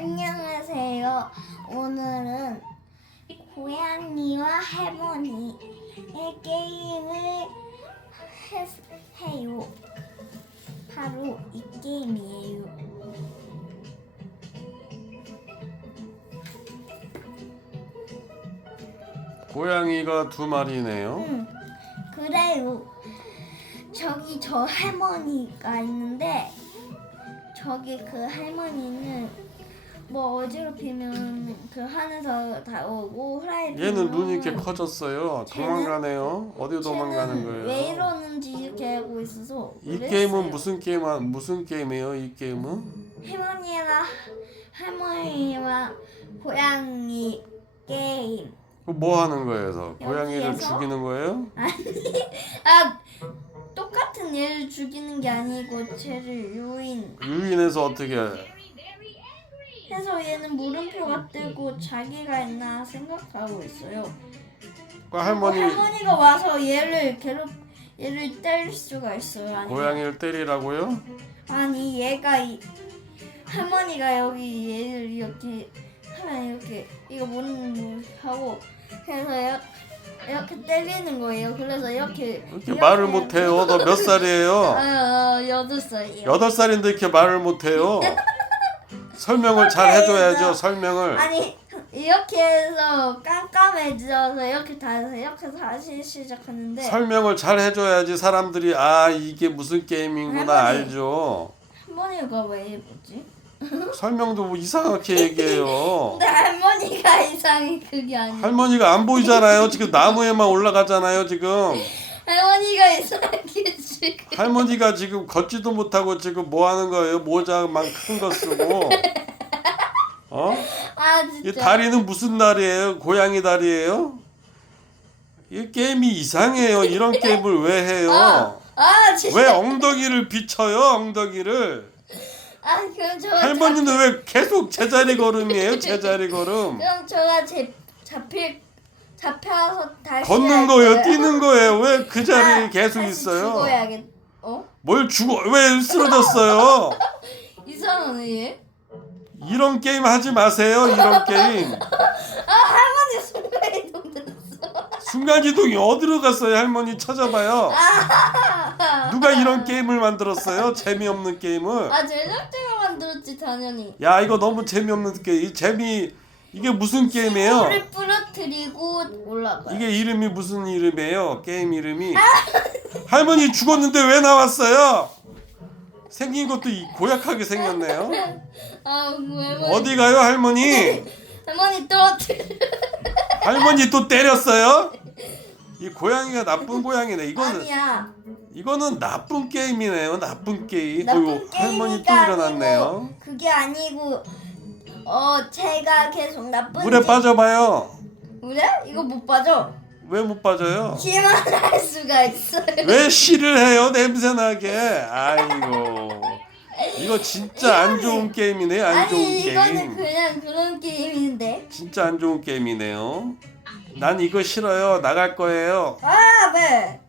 안녕하세요. 오늘은 고양이와 할머니의 게임을 했, 해요. 바로 이 게임이에요. 고양이가 두 마리네요. 음, 그래요. 저기 저 할머니가 있는데 저기 그 할머니는 뭐 어지럽히면 그 하늘서 다 오고 후라이팬 얘는 눈이 이렇게 커졌어요. 도망가네요. 어디 도망가는 거예요? 왜 이러는지 이렇게 알고 있어서 이 그랬어요. 게임은 무슨 게임 무슨 게임이에요? 이 게임은 할머니와 할머니와 고양이 게임 그뭐 하는 거예요? 고양이를 여기에서? 죽이는 거예요? 아 똑같은 얘를 죽이는 게 아니고 쟤를 유인 유인해서 어떻게? 해서 얘는 물음표가 뜨고 자기가 있나 생각하고 있어요. 그 할머니 할머니가 와서 얘를 괴롭 얘를 때릴 수가 있어요. 아니, 고양이를 때리라고요? 아니 얘가 이 할머니가 여기 얘를 이렇게 하면 이렇게 이거 뭐뭐 하고 그래서 이렇게, 이렇게 때리는 거예요. 그래서 이렇게 이렇게 말을 못해요. 너 몇 살이에요? 어, 여덟 살이요. 여덟 살인데 이렇게 말을 못해요. 설명을 잘 해줘야죠. 설명을. 아니 이렇게 해서 깜깜해져서 이렇게 다 이렇게 다시 시작하는데 설명을 잘 해줘야지 사람들이 아 이게 무슨 게임이구나 할머니. 알죠. 할머니가 왜 이러지? 설명도 뭐 이상하게 얘기해요. 근데 할머니가 이상해 그게 아니야. 할머니가 안 보이잖아요. 지금 나무에만 올라가잖아요. 지금 할머니가 이상하게 지금. 할머니가 지금 걷지도 못하고 지금 뭐 하는 거예요? 모자만 큰 거 쓰고. 어? 아 이 진짜. 다리는 무슨 다리예요? 고양이 다리예요? 이 게임이 이상해요. 이런 게임을 왜 해요? 아 진짜. 왜 엉덩이를 비춰요? 엉덩이를. 아 그럼 저 할머니는 왜 계속 제자리 걸음이에요? 제자리 걸음. 그럼 저가 제 잡힐 잡혀서 다시 걷는 할 거예요? 뛰는 거예요? 왜 그 자리에 아, 계속 있어요? 죽어야겠. 어? 뭘 죽어? 왜 쓰러졌어요? 이상하네 얘. 이런 게임 하지 마세요. 이런 게임. 아 할머니 순간에 동됐어. 순간 이동이 어디로 갔어요? 할머니 찾아봐요. 누가 이런 게임을 만들었어요? 재미없는 게임을. 아 제작자가 만들었지 당연히. 야 이거 너무 재미없는 게임. 이 재미 이게 무슨 게임이에요? 물을 부러뜨리고 올라가. 이게 이름이 무슨 이름이에요? 게임 이름이. 할머니 죽었는데 왜 나왔어요? 생긴 것도 이- 고약하게 생겼네요. 아 할머니. 어디 가요 할머니? 할머니 떨어뜨려. 할머니 또 때렸어요? 이 고양이가 나쁜 고양이네. 이거는 아니야. 이거는 나쁜 게임이네요. 나쁜 게임. 나쁜 할머니 또 일어났네요. 아니고 그게 아니고 어 제가 계속 나쁜 물에 게- 빠져봐요. 물에? 이거 못 빠져. 왜 못 빠져요? 기만 할 수가 있어요. 왜 시를 해요? 냄새 나게. 아이고. 이거 진짜 안 좋은 게임이네. 안 좋은 아니 이거는 게임. 그냥 그런 게임인데. 진짜 안 좋은 게임이네요. 난 이거 싫어요. 나갈 거예요. 아 왜?